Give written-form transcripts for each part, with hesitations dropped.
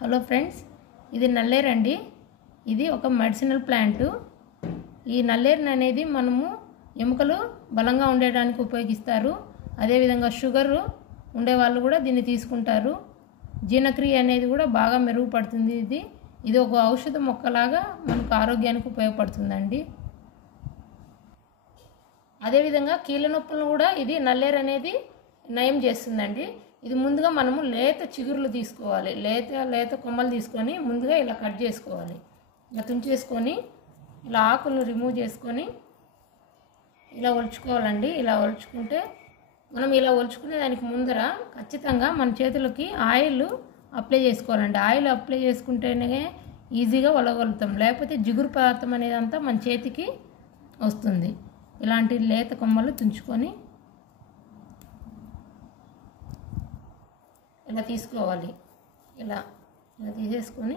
Hello friends, ఇది నల్లేరు అండి. ఇది ఒక మెడిసినల్ ప్లాంట్. ఈ నల్లేరుని అనేది మనము ఎముకలు బలంగా ఉండడానికి ఉపయోగిస్తారు. అదేవిధంగా షుగర్ ఉండేవాళ్ళు కూడా దీన్ని తీసుకుంటారు. జీర్ణక్రియ అనేది కూడా బాగా మెరుగుపడుతుంది. ఇది ఒక ఔషధ మొక్కలాగా మనకు ఆరోగ్యానికి ఉపయోగపడుతుందండి. అదేవిధంగా కీళ్ళ నొప్పులను కూడా ఇది నల్లేరు అనేది నయం చేస్తుందండి. ఇది ముందుగా మనము లేత చిగురులు తీసుకోవాలి. లేత కొమ్మలు తీసుకొని ముందుగా ఇలా కట్ చేసుకోవాలి. ఇలా తుంచేసుకొని ఇలా ఆకులను రిమూవ్ చేసుకొని ఇలా ఒలుచుకోవాలండి. ఇలా ఒలుచుకుంటే మనం ఇలా ఒలుచుకునే దానికి ముందర ఖచ్చితంగా మన చేతులకి ఆయిల్ అప్లై చేసుకోవాలండి. ఆయిల్ అప్లై చేసుకుంటేనే ఈజీగా ఒలగలుగుతాం. లేకపోతే జిగురు పదార్థం అనేది అంతా మన చేతికి వస్తుంది. ఇలాంటి లేత కొమ్మలు తుంచుకొని ఇలా తీసుకోవాలి. ఇలా తీసేసుకొని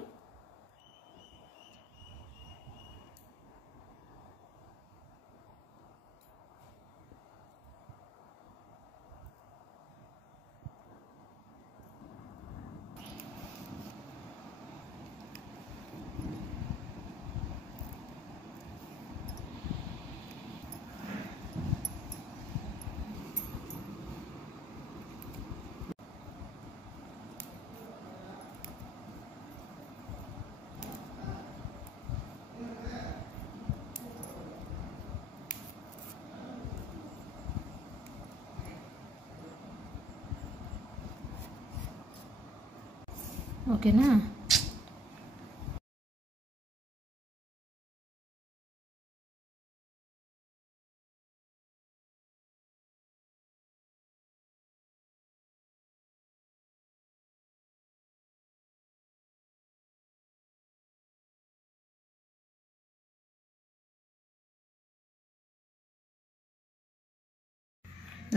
ఓకేనా.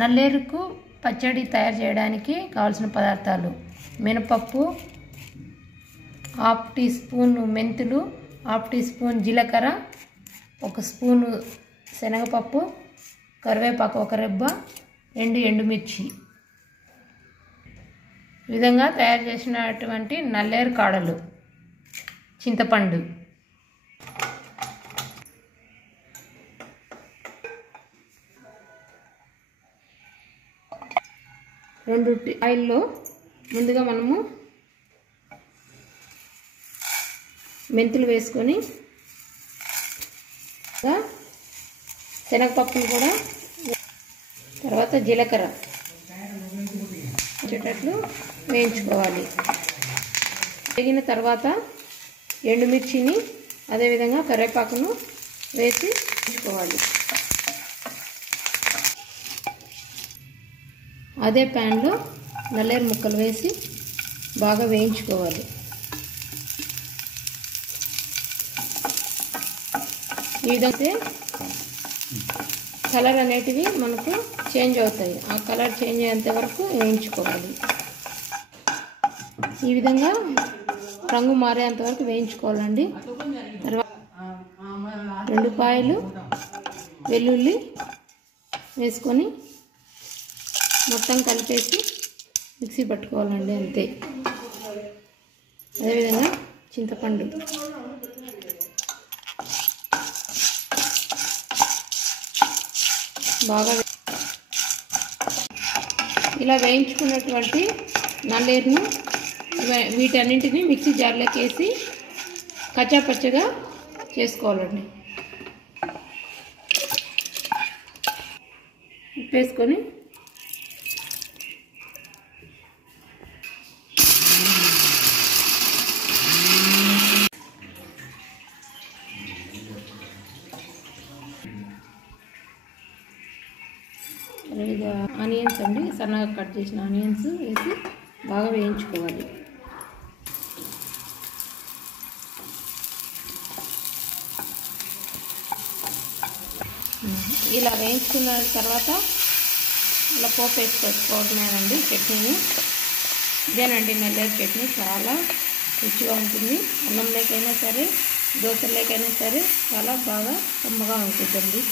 నల్లేరుకు పచ్చడి తయారు చేయడానికి కావాల్సిన పదార్థాలు: మినపప్పు, 1/2 టీ స్పూన్ మెంతులు, 1/2 టీ స్పూన్ జీలకర్ర, 1 స్పూను శనగపప్పు, కరివేపాకు 1 రెబ్బ, 2 ఎండుమిర్చి. ఈ విధంగా తయారు చేసినటువంటి నల్లేరు కాడలు, చింతపండు, ఆయిల్లో ముందుగా మనము మెంతులు వేసుకొని శనగపప్పును కూడా, తర్వాత జీలకర్ర వచ్చేటట్లు వేయించుకోవాలి. వేగిన తర్వాత ఎండుమిర్చిని అదేవిధంగా కరివేపాకును వేసి వేయించుకోవాలి. అదే ప్యాన్లో నల్లేరు ముక్కలు వేసి బాగా వేయించుకోవాలి. ఈ విధంగా కలర్ అనేటివి మనకు చేంజ్ అవుతాయి. ఆ కలర్ చేంజ్ అయ్యేంత వరకు వేయించుకోవాలి. ఈ విధంగా రంగు మారేంత వరకు వేయించుకోవాలండి. తర్వాత 2 పాయలు వెల్లుల్లి వేసుకొని మొత్తం కలిపేసి మిక్సీ పట్టుకోవాలండి, అంతే. అదేవిధంగా చింతపండు బాగా ఇలా వేయించుకున్నటువంటి నల్లేరును వీటన్నింటినీ మిక్సీ జార్లోకి వేసి కచ్చాపచ్చగా చేసుకోవాలండి. ఉప్పు వేసుకొని ఆనియన్స్ అండి, సన్నగా కట్ చేసిన ఆనియన్స్ వేసి బాగా వేయించుకోవాలి. ఇలా వేయించుకున్న తర్వాత ఇలా పోపు వేసి పెట్టుకోవడమేనండి చట్నీని. ఇదేనండి నల్లేరు చట్నీ. చాలా రుచిగా ఉంటుంది. అన్నంలోకైనా సరే, దోశలోకైనా సరే చాలా బాగా కమ్మగా ఉంటుందండి.